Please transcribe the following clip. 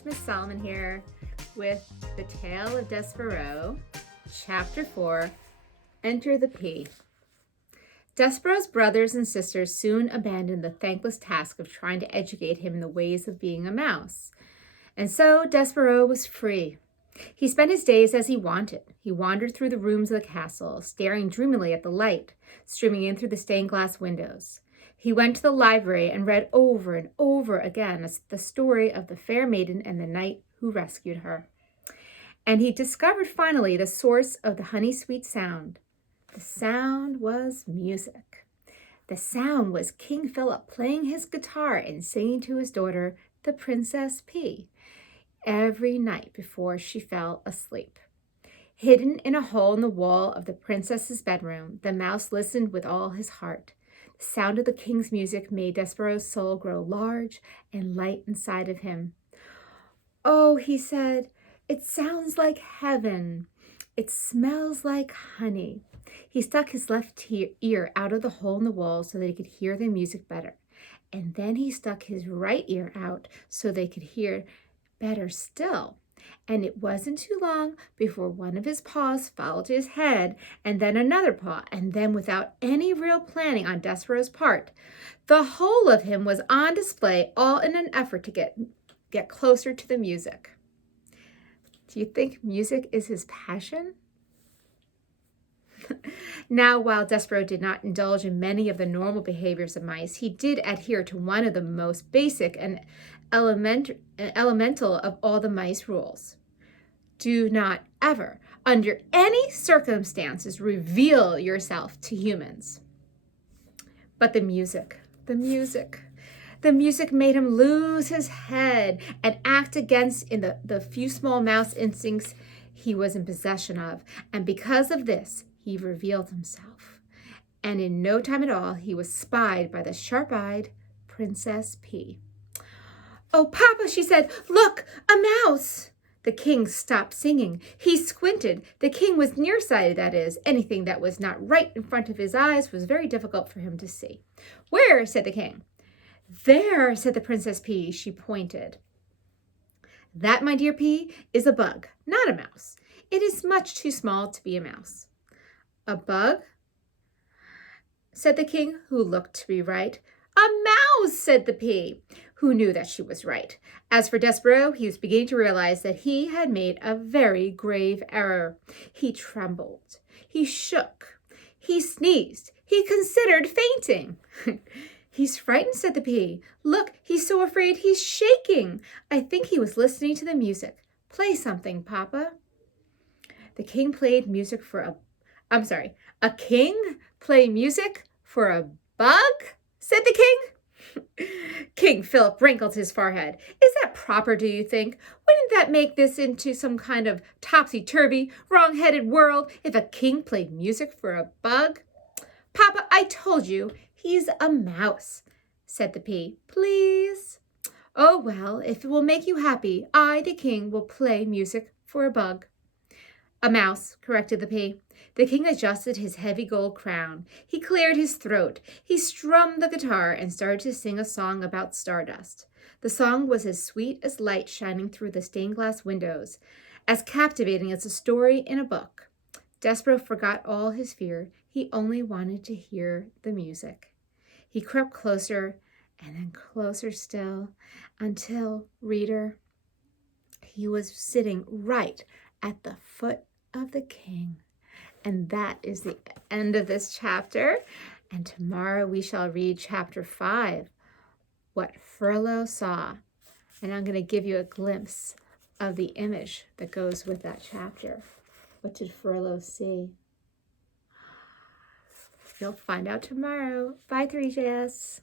guys, Miss Solomon here with the Tale of Despereaux, Chapter 4, Enter the Pea. Despereaux's brothers and sisters soon abandoned the thankless task of trying to educate him in the ways of being a mouse. And so Despereaux was free. He spent his days as he wanted. He wandered through the rooms of the castle, staring dreamily at the light streaming in through the stained glass windows. He went to the library and read over and over again the story of the fair maiden and the knight who rescued her. And he discovered finally the source of the honey-sweet sound. The sound was music. The sound was King Philip playing his guitar and singing to his daughter, the Princess Pea, every night before she fell asleep. Hidden in a hole in the wall of the princess's bedroom, the mouse listened with all his heart. The sound of the king's music made Despereaux's soul grow large and light inside of him. "Oh," he said, "it sounds like heaven. It smells like honey." He stuck his left ear out of the hole in the wall so that he could hear the music better. And then he stuck his right ear out so they could hear better still. And it wasn't too long before one of his paws followed his head, and then another paw, and then without any real planning on Despereaux's part, the whole of him was on display, all in an effort to get closer to the music. Do you think music is his passion? Now, while Despereaux did not indulge in many of the normal behaviors of mice, he did adhere to one of the most basic and elemental of all the mice rules. Do not ever, under any circumstances, reveal yourself to humans. But the music made him lose his head and act against in the few small mouse instincts he was in possession of. And because of this, he revealed himself. And in no time at all, he was spied by the sharp-eyed Princess Pea. "Oh, Papa," she said, "look, a mouse." The king stopped singing. He squinted. The king was nearsighted, that is. Anything that was not right in front of his eyes was very difficult for him to see. "Where?" said the king. "There," said the Princess Pea. She pointed. "That, my dear Pea, is a bug, not a mouse. It is much too small to be a mouse." "A bug?" said the king, who looked to be right. "A mouse," said the Pea, who knew that she was right. As for Despereaux, he was beginning to realize that he had made a very grave error. He trembled. He shook. He sneezed. He considered fainting. "He's frightened," said the Pea. "Look, he's so afraid he's shaking. I think he was listening to the music. Play something, Papa." A king play music for a bug? Said the king. King Philip wrinkled his forehead. "Is that proper, do you think? Wouldn't that make this into some kind of topsy-turvy, wrong-headed world if a king played music for a bug?" "Papa, I told you, he's a mouse," said the Pea. "Please?" "Oh, well, if it will make you happy, I, the king, will play music for a bug." "A mouse," corrected the Pea. The king adjusted his heavy gold crown. He cleared his throat. He strummed the guitar and started to sing a song about stardust. The song was as sweet as light shining through the stained glass windows, as captivating as a story in a book. Despereaux forgot all his fear. He only wanted to hear the music. He crept closer and then closer still until, reader, he was sitting right at the foot of the king. And that is the end of this chapter. And tomorrow we shall read chapter 5, What Frollo Saw. And I'm going to give you a glimpse of the image that goes with that chapter. What did Frollo see? You'll find out tomorrow. Bye, 3JS.